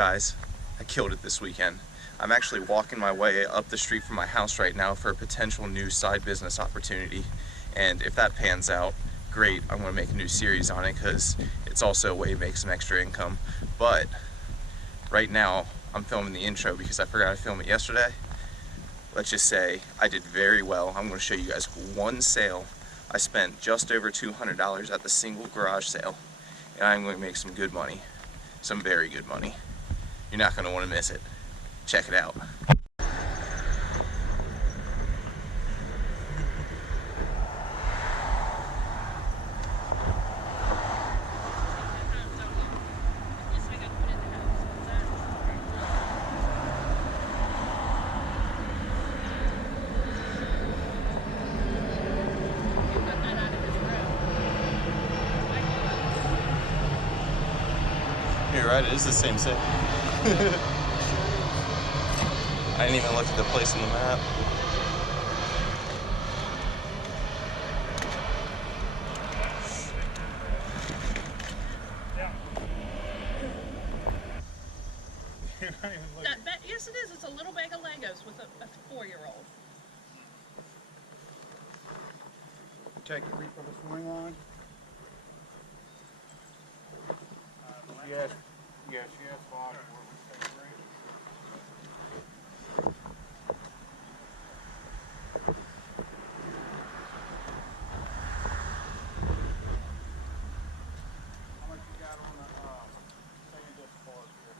Guys, I killed it this weekend. I'm actually walking my way up the street from my house right now for a potential new side business opportunity, and if that pans out, great. I'm going to make a new series on it because it's also a way to make some extra income. But right now I'm filming the intro because I forgot to film it yesterday. Let's just say I did very well. I'm going to show you guys one sale. I spent just over $200 at the single garage sale, and I'm going to make some good money, some very good money. You're not going to want to miss it. Check it out. You're right, it is the same thing. I didn't even look at the place on the map. Yes, it is. It's a little bag of Legos with a 4-year-old. Check the reef of the swing on. Yes, Bob. How much you got on the second disc board here?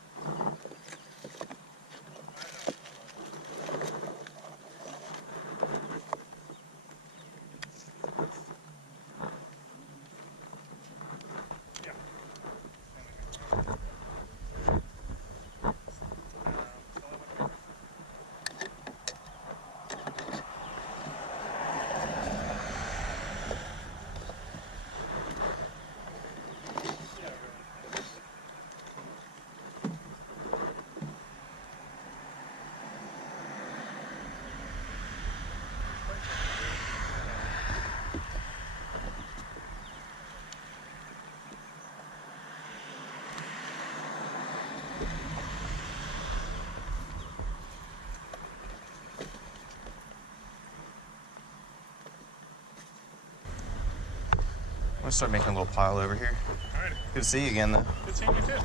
I'm gonna start making a little pile over here. Alright. Good to see you again, though. Good seeing you too. You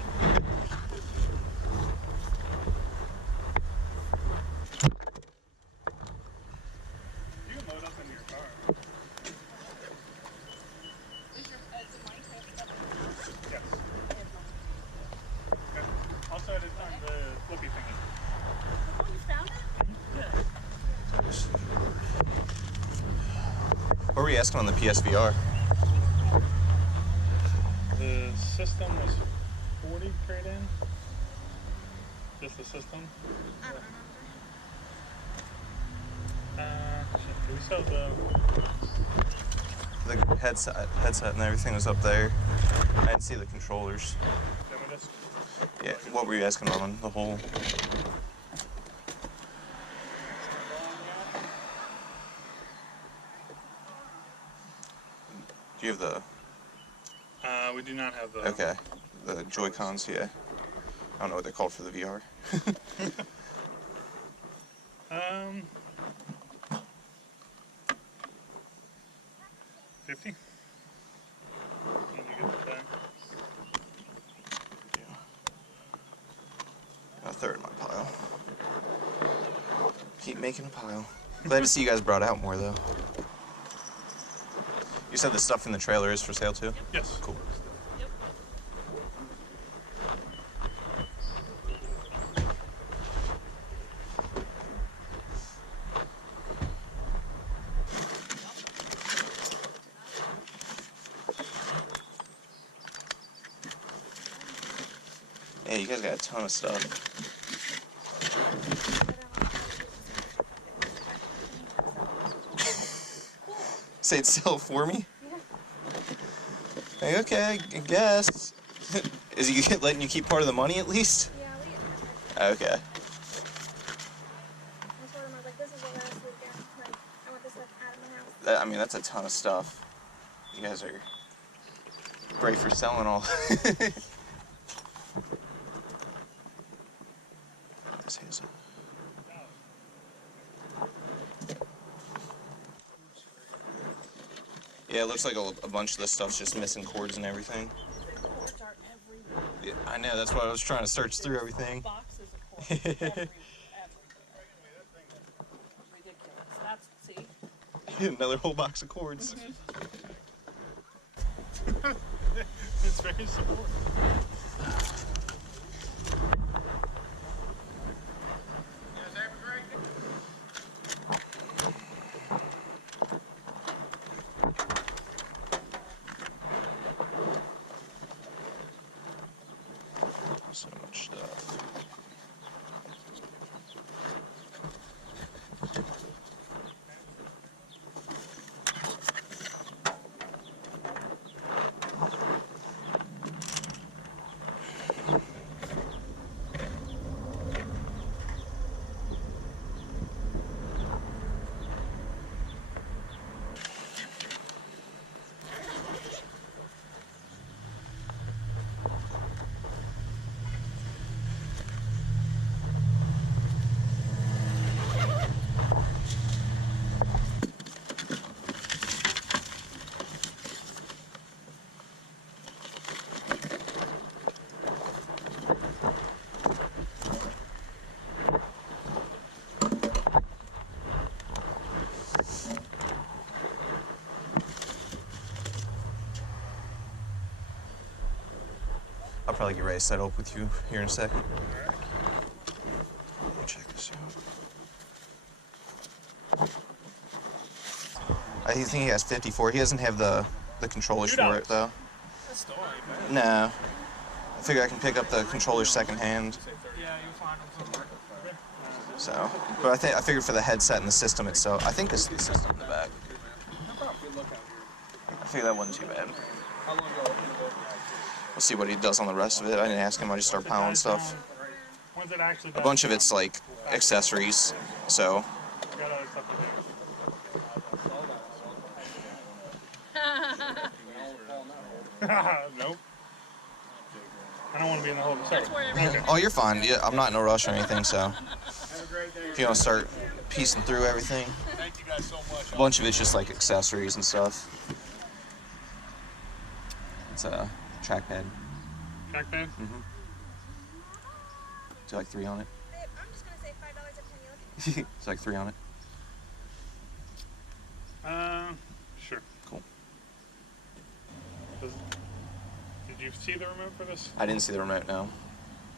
can load up into your car. Yes. Okay. Also, it is on the flippy thingy. Oh, you found it? Good. What were you asking on the PSVR? The system was 40 trade-in. Just the system. I don't Shit, do we sell the The headset and everything was up there. I didn't see the controllers. demo disc? Yeah, what were you asking on the whole? Do you have the? We do not have the. Okay, the Joy-Cons. Yeah, I don't know what they're called for the VR. 50. When you get the time. Yeah. I'll throw it in my pile. Keep making a pile. Glad to see you guys brought out more though. You said the stuff in the trailer is for sale too? Yes. Cool. Yep. Yeah, you guys got a ton of stuff. Say it's sell for me? Hey, okay, I guess. Is he letting you keep part of the money at least? Yeah, we get Okay. I told him, I was like, this is the last weekend. Like, I want this stuff out of my house. I mean, that's a ton of stuff. You guys are great for selling all. This has it. Yeah, it looks like a bunch of this stuff's just missing cords and everything. Cords are everywhere. Yeah, I know, that's why I was trying to search through everything. Boxes of cords everywhere. Ridiculous. That's, see? Another whole box of cords. It's very supportive. So much stuff. I'll probably get ready to set up with you here in a second. Let me check this out. I think he has 54. He doesn't have the controllers for it though. That's still ain't bad. No. I figure I can pick up the controllers secondhand. Yeah, you'll find them somewhere. So, but I figured for the headset and the system itself, I think this is the system in the back. I figure that wasn't too bad. We'll see what he does on the rest of it. I didn't ask him. I just started piling stuff. When's it actually A bunch of it's like accessories. So, got other stuff to do. Nope. I don't want to be in the hole. Sorry. That's where everything. oh, you're fine. Yeah, I'm not in a rush or anything. So, if you want to start piecing through everything, Thank you guys so much. a bunch of it's just like accessories and stuff. It's a trackpad. Trackpad? Mm-hmm. Do you like 3 on it? Babe, I'm just gonna say $5 a penny. It's like 3 on it. Sure. Cool. Did you see the remote for this? I didn't see the remote. No,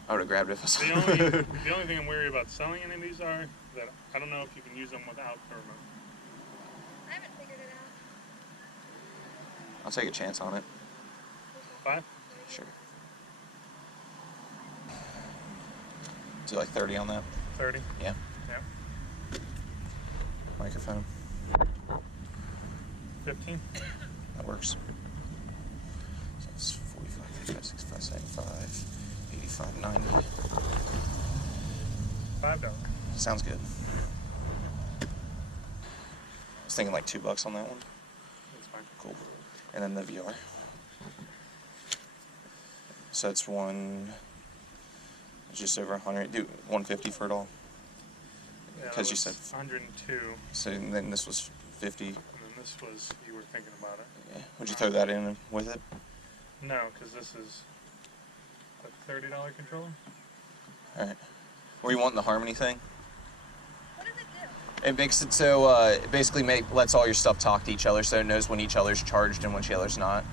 I would have grabbed it if I saw The it. only thing I'm worried about selling any of these are that I don't know if you can use them without the remote. I haven't figured it out. I'll take a chance on it. 5? Sure. Do like 30 on that? 30? Yeah. Yeah. Microphone. 15? That works. So it's 45, 55, 65, 75, 85, 90. $5. Sounds good. I was thinking like $2 on that one. That's fine. Cool. And then the VR. So it's just over 100. Do 150 for it all. Yeah, Because you that said. was 102, So then this was 50. and then this was, you were thinking about it. Yeah. Would you throw that in with it? No, because this is a $30 controller. All right. Were you wanting the Harmony thing? What does it do? It makes it so it basically lets all your stuff talk to each other, so it knows when each other's charged and when each other's not.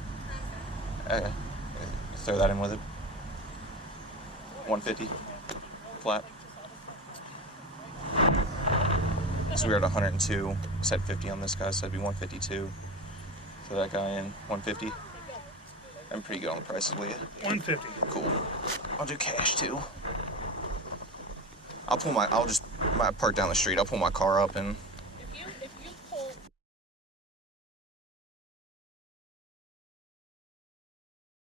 Throw that in with it. 150 flat. So we were at 102. Said 50 on this guy, so it'd be 152. Throw that guy in 150. I'm pretty good on the prices, will you? 150. Cool. I'll do cash too. I'll park down the street. I'll pull my car up and. If you pull.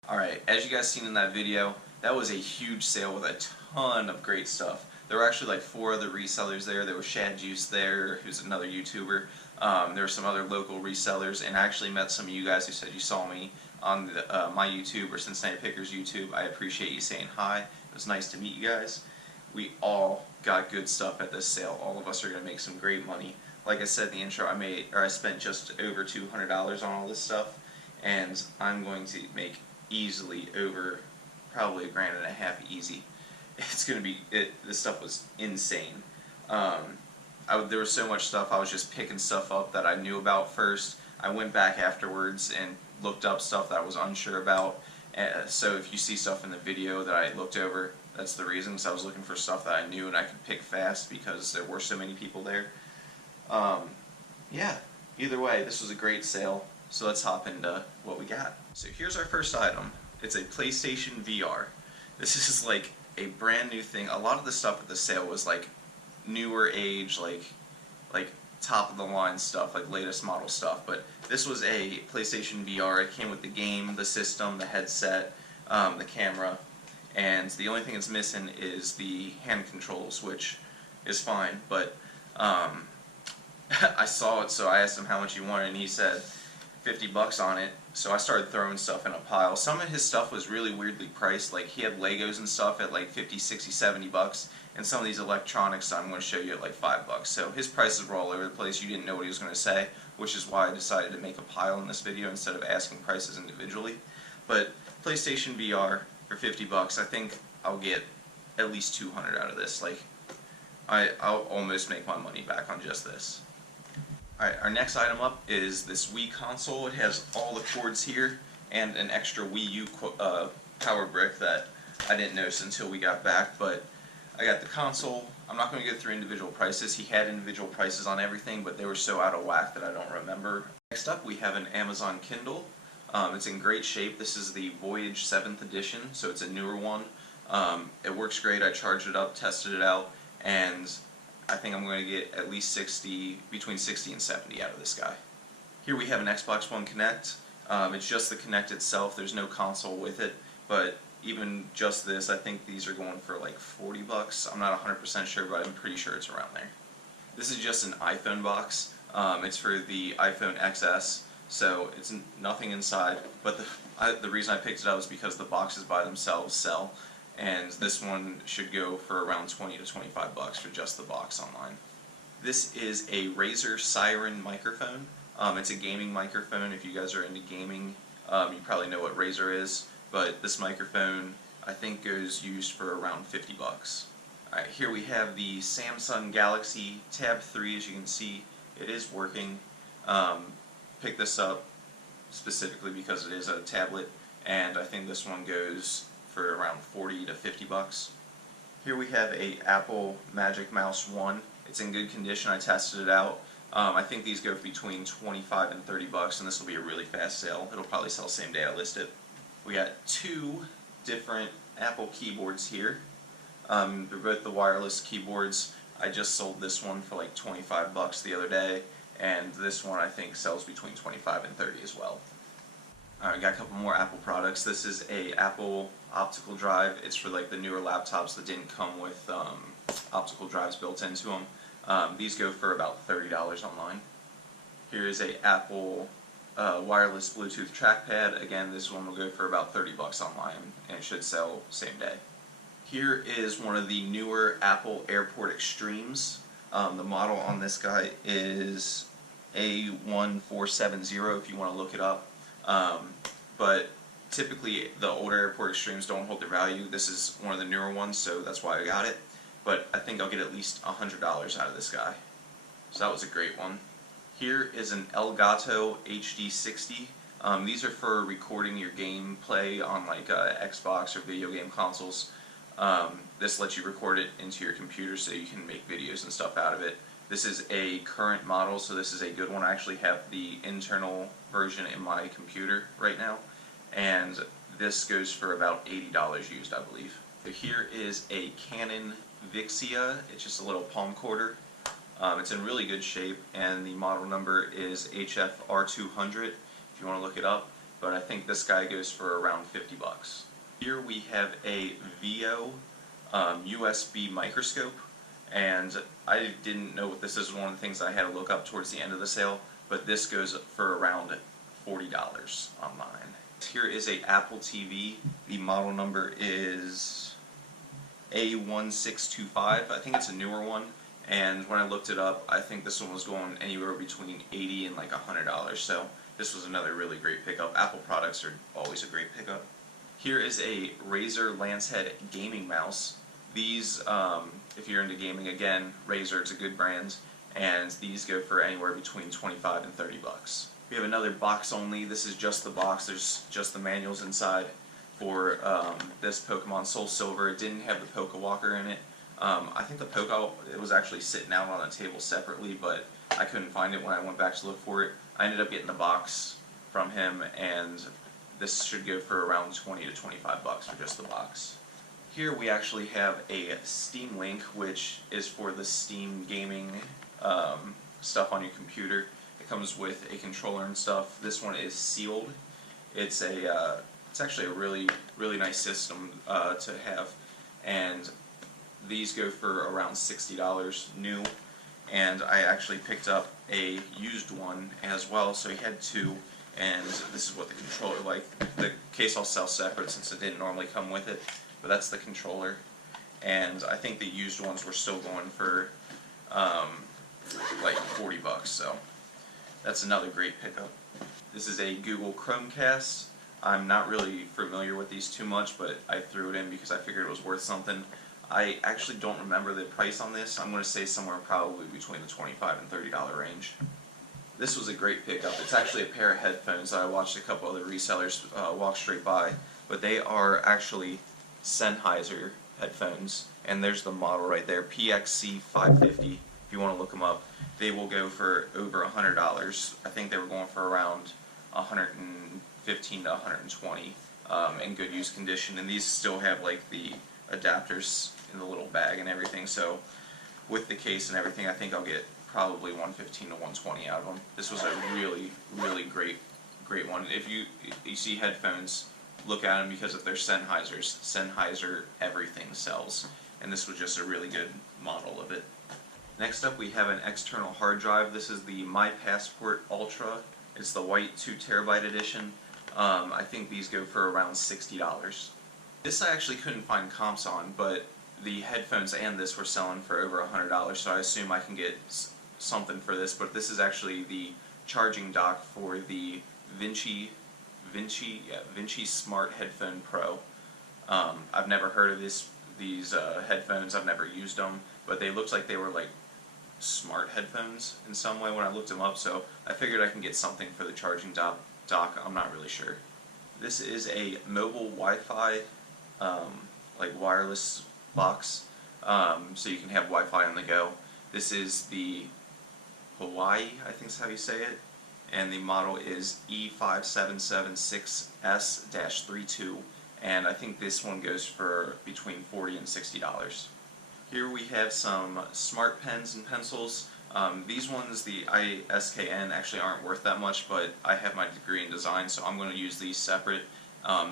Alright, as you guys seen in that video, that was a huge sale with a ton of great stuff. There were actually like 4 other resellers there. There was Shad Juice there, who's another YouTuber. There were some other local resellers, and I actually met some of you guys who said you saw me on my YouTube or Cincinnati Pickers YouTube. I appreciate you saying hi. It was nice to meet you guys. we all got good stuff at this sale. All of us are going to make some great money. Like I said in the intro, I spent just over $200 on all this stuff, and I'm going to make easily over probably $1.50 easy. It's going to be, this stuff was insane. There was so much stuff, I was just picking stuff up that I knew about first. I went back afterwards and looked up stuff that I was unsure about. So if you see stuff in the video that I looked over, that's the reason, because I was looking for stuff that I knew and I could pick fast because there were so many people there. Yeah, either way, this was a great sale, so let's hop into what we got. So here's our first item. It's a PlayStation VR. This is like a brand new thing. A lot of the stuff at the sale was like newer age, like top of the line stuff, like latest model stuff, but this was a PlayStation VR. It came with the game, the system, the headset, the camera, and the only thing it's missing is the hand controls, which is fine, but I saw it, so I asked him how much he wanted, and he said $50 on it. So I started throwing stuff in a pile. Some of his stuff was really weirdly priced. Like, he had Legos and stuff at like 50, 60, 70 bucks, and some of these electronics I'm going to show you at like $5. So his prices were all over the place. You didn't know what he was going to say, which is why I decided to make a pile in this video instead of asking prices individually. But PlayStation VR for $50, I think I'll get at least 200 out of this. Like, I'll almost make my money back on just this. Alright, our next item up is this Wii console. It has all the cords here and an extra Wii U power brick that I didn't notice until we got back, but I got the console. I'm not going to go through individual prices. He had individual prices on everything, but they were so out of whack that I don't remember. Next up, we have an Amazon Kindle. It's in great shape. This is the Voyage 7th edition, so it's a newer one. It works great. I charged it up, tested it out, and I think I'm going to get at least between 60 and 70 out of this guy. Here we have an Xbox One Connect. It's just the Connect itself. There's no console with it, but even just this, I think these are going for like $40. I'm not 100% sure, but I'm pretty sure it's around there. This is just an iPhone box. It's for the iPhone XS, so it's nothing inside, but the reason I picked it up is because the boxes by themselves sell, and this one should go for around 20 to 25 bucks for just the box online. This is a Razer Siren microphone. It's a gaming microphone. If you guys are into gaming, you probably know what Razer is, but this microphone I think is used for around 50 bucks. Alright, here we have the Samsung Galaxy Tab 3. As you can see, it is working. Picked this up specifically because it is a tablet, and I think this one goes for around 40 to 50 bucks. Here we have a Apple Magic Mouse 1. It's in good condition. I tested it out. I think these go for between 25 and 30 bucks, and this will be a really fast sale. It'll probably sell same day I list it. We got two different Apple keyboards here. They're both the wireless keyboards. I just sold this one for like 25 bucks the other day, and this one I think sells between 25 and 30 as well. Alright, got a couple more Apple products. This is a Apple Optical drive. It's for like the newer laptops that didn't come with optical drives built into them. These go for about $30 online. Here is a Apple wireless Bluetooth trackpad. Again, this one will go for about 30 bucks online and should sell same day. Here is one of the newer Apple Airport Extremes. The model on this guy is A1470 if you want to look it up. But typically the older Airport Extremes don't hold their value. This is one of the newer ones, so that's why I got it. But I think I'll get at least $100 out of this guy. So that was a great one. Here is an Gatto HD60. These are for recording your gameplay on like Xbox or video game consoles. This lets you record it into your computer so you can make videos and stuff out of it. This is a current model, so this is a good one. I actually have the internal version in my computer right now, and this goes for about $80 used, I believe. So here is a Canon Vixia. It's just a little palm quarter. It's in really good shape, and the model number is HFR200 if you want to look it up, but I think this guy goes for around 50 bucks. Here we have a VO USB microscope, and I didn't know what this is. One of the things I had to look up towards the end of the sale, but this goes for around $40 online. Here is a Apple TV. The model number is A1625. I think it's a newer one, and when I looked it up, I think this one was going anywhere between $80 and like $100. So this was another really great pickup. Apple products are always a great pickup. Here is a Razer Lancehead gaming mouse. These, if you're into gaming, again, Razer is a good brand, and these go for anywhere between 25 and 30 bucks. We have another box only. This is just the box. There's just the manuals inside for this Pokemon Soul Silver. It didn't have the Poke Walker in it. I think the Poke, it was actually sitting out on a table separately, but I couldn't find it when I went back to look for it. I ended up getting the box from him, and this should go for around 20 to 25 bucks for just the box. Here we actually have a Steam Link, which is for the Steam gaming stuff on your computer. It comes with a controller and stuff. This one is sealed. It's actually a really nice system to have, and these go for around $60 new. And I actually picked up a used one as well, so he had two. And this is what the controller, like, the case I'll sell separate since it didn't normally come with it, but that's the controller. And I think the used ones were still going for like 40 bucks, so that's another great pickup. This is a Google Chromecast. I'm not really familiar with these too much, but I threw it in because I figured it was worth something. I actually don't remember the price on this. I'm going to say somewhere probably between the $25 and $30 range. This was a great pickup. It's actually a pair of headphones that I watched a couple other resellers walk straight by, but they are actually Sennheiser headphones, and there's the model right there, PXC550. If you want to look them up, they will go for over $100. I think they were going for around 115 to 120 in good use condition, and these still have like the adapters in the little bag and everything. So with the case and everything, I think I'll get probably 115 to 120 out of them. This was a really great one. If you see headphones, look at them because if they're Sennheisers, Sennheiser everything sells, and this was just a really good model of it. Next up we have an external hard drive. This is the My Passport Ultra. It's the white 2 terabyte edition. I think these go for around $60. This I actually couldn't find comps on, but the headphones and this were selling for over $100, so I assume I can get something for this. But this is actually the charging dock for the Vinci Smart Headphone Pro. I've never heard of these headphones. I've never used them, but they looked like they were like smart headphones in some way when I looked them up, so I figured I can get something for the charging dock. I'm not really sure. This is a mobile Wi-Fi, like wireless box, so you can have Wi-Fi on the go. This is the Hawaii, I think is how you say it, and the model is E5776S-32, and I think this one goes for between $40 and $60. Here we have some smart pens and pencils. These ones, the ISKN, actually aren't worth that much, but I have my degree in design, so I'm going to use these separate.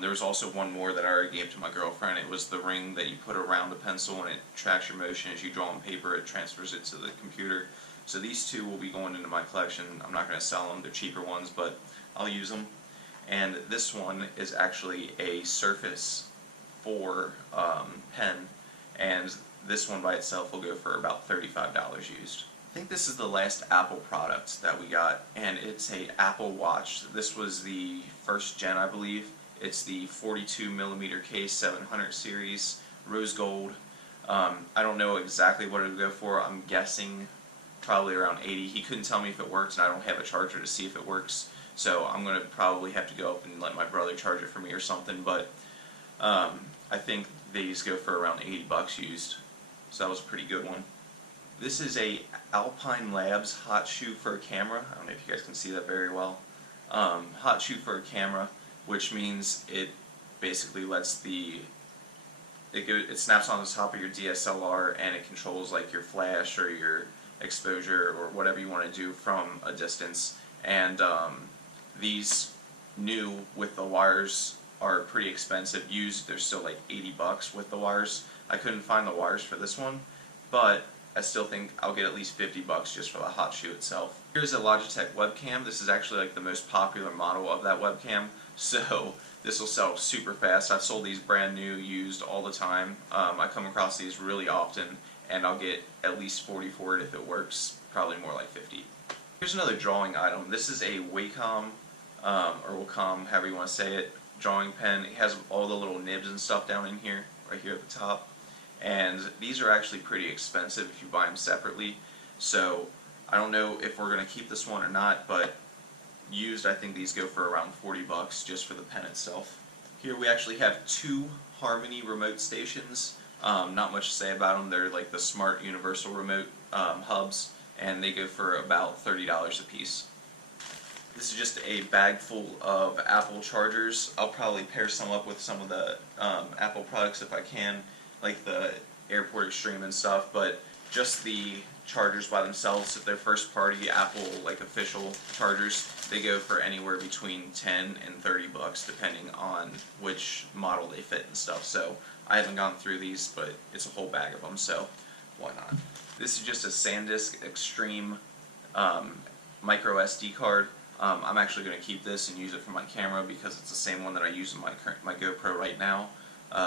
There was also one more that I already gave to my girlfriend. It was the ring that you put around the pencil, and it tracks your motion as you draw on paper. It transfers it to the computer. So these two will be going into my collection. I'm not going to sell them. They're cheaper ones, but I'll use them. And this one is actually a Surface 4 pen, and this one by itself will go for about $35 used. I think this is the last Apple product that we got, and it's a Apple Watch. This was the first gen, I believe. It's the 42mm case 700 series, rose gold. I don't know exactly what it would go for. I'm guessing probably around 80. He couldn't tell me if it works, and I don't have a charger to see if it works. So I'm going to probably have to go up and let my brother charge it for me or something, but I think these go for around 80 bucks used. So that was a pretty good one. This is a Alpine Labs hot shoe for a camera. I don't know if you guys can see that very well. Hot shoe for a camera, which means it basically lets it snaps on the top of your DSLR, and it controls like your flash or your exposure or whatever you want to do from a distance. And these new with the wires are pretty expensive. Used, they're still like 80 bucks with the wires. I couldn't find the wires for this one, but I still think I'll get at least 50 bucks just for the hot shoe itself. Here's a Logitech webcam. This is actually like the most popular model of that webcam. So This will sell super fast. I've sold these brand new, used all the time. I come across these really often, and I'll get at least 40 for it if it works, probably more like 50. Here's another drawing item. This is a Wacom, or Wacom, however you want to say it, drawing pen. It has all the little nibs and stuff down in here, right here at the top. And these are actually pretty expensive if you buy them separately. So I don't know if we're going to keep this one or not, but used, I think these go for around 40 bucks just for the pen itself. Here we actually have two Harmony remote stations. Not much to say about them. They're like the smart universal remote hubs, and they go for about $30 a piece. This is just a bag full of Apple chargers. I'll probably pair some up with some of the Apple products if I can, like the Airport Extreme and stuff, but just the chargers by themselves, if they're first party Apple like official chargers, they go for anywhere between 10 and 30 bucks depending on which model they fit and stuff. So I haven't gone through these, but it's a whole bag of them, so why not? This is just a SanDisk Extreme micro SD card. I'm actually going to keep this and use it for my camera because it's the same one that I use in my GoPro right now.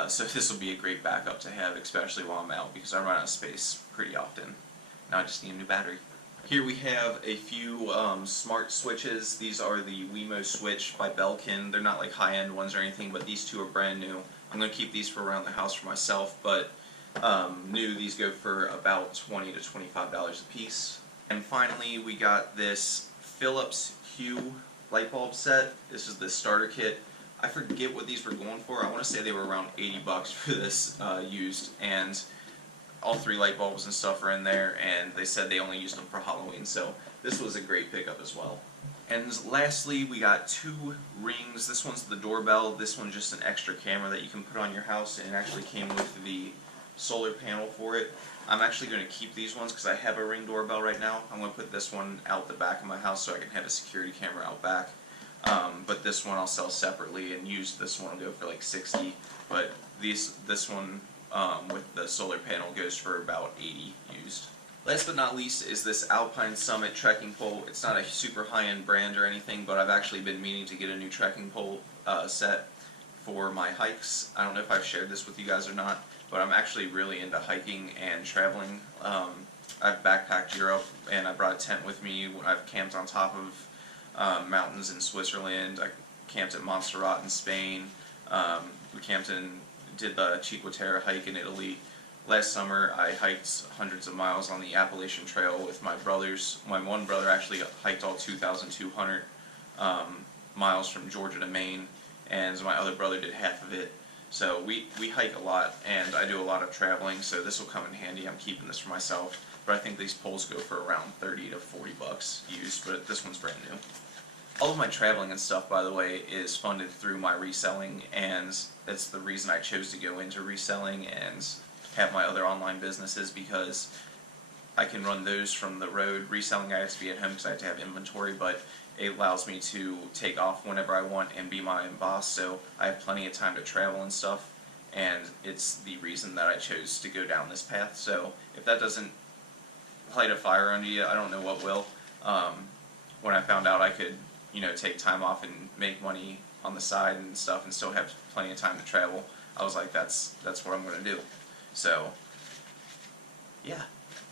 So this will be a great backup to have, especially while I'm out, because I run out of space pretty often. Now I just need a new battery. Here we have a few smart switches. These are the Wemo Switch by Belkin. They're not like high-end ones or anything, but these two are brand new. I'm going to keep these for around the house for myself, but new, these go for about $20 to $25 a piece. And finally, we got this Philips Hue light bulb set. This is the starter kit. I forget what these were going for. I want to say they were around 80 bucks for this used, and all three light bulbs and stuff are in there, and they said they only used them for Halloween, so this was a great pickup as well. And lastly, we got two rings. This one's the Doorbell. This one's just an extra camera that you can put on your house, and it actually came with the solar panel for it. I'm actually going to keep these ones because I have a Ring doorbell right now. I'm going to put this one out the back of my house so I can have a security camera out back. But this one I'll sell separately, and use this one will go for like 60. But this one with the solar panel goes for about 80 used. Last but not least is this Alpine Summit trekking pole. It's not a super high-end brand or anything, but I've actually been meaning to get a new trekking pole set for my hikes. I don't know if I've shared this with you guys or not, but I'm actually really into hiking and traveling. I've backpacked Europe, and I brought a tent with me. I've camped on top of mountains in Switzerland. I camped at Montserrat in Spain. We camped and did the Cinque Terre hike in Italy. Last summer I hiked hundreds of miles on the Appalachian Trail with my brothers. My one brother actually hiked all 2,200 miles from Georgia to Maine, and my other brother did half of it. So we hike a lot, and I do a lot of traveling, so this will come in handy. I'm keeping this for myself, but I think these poles go for around 30 to 40 bucks used, but this one's brand new. All of my traveling and stuff, by the way, is funded through my reselling, and that's the reason I chose to go into reselling and have my other online businesses, because I can run those from the road. Reselling, I have to be at home because I have to have inventory, but it allows me to take off whenever I want and be my own boss, so I have plenty of time to travel and stuff, and it's the reason that I chose to go down this path. So if that doesn't light a fire under you, I don't know what will. When I found out I could, take time off and make money on the side and stuff and still have plenty of time to travel, I was like, that's what I'm going to do. So, yeah.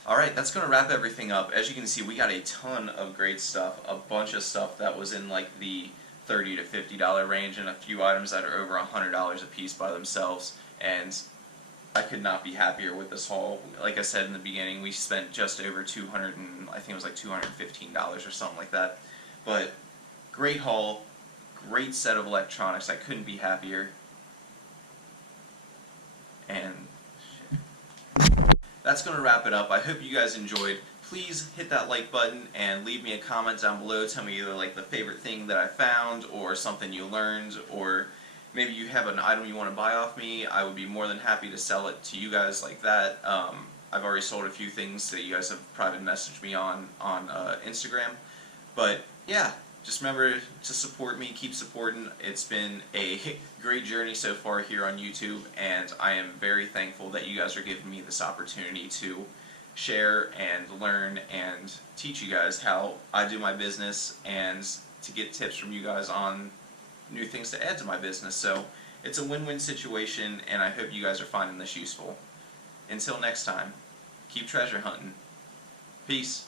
Alright, that's going to wrap everything up. As you can see, we got a ton of great stuff, a bunch of stuff that was in like the $30 to $50 range, and a few items that are over $100 a piece by themselves, and I could not be happier with this haul. Like I said in the beginning, we spent just over I think it was like $215 or something like that. But great haul, great set of electronics, I couldn't be happier. And that's going to wrap it up. I hope you guys enjoyed. Please hit that like button and leave me a comment down below. Tell me either like the favorite thing that I found, or something you learned, or maybe you have an item you want to buy off me. I would be more than happy to sell it to you guys like that. I've already sold a few things that you guys have private messaged me on Instagram. But yeah, just remember to support me, keep supporting. It's been a great journey so far here on YouTube, and I am very thankful that you guys are giving me this opportunity to share and learn and teach you guys how I do my business, and to get tips from you guys on new things to add to my business. So it's a win-win situation, and I hope you guys are finding this useful. Until next time, keep treasure hunting. Peace.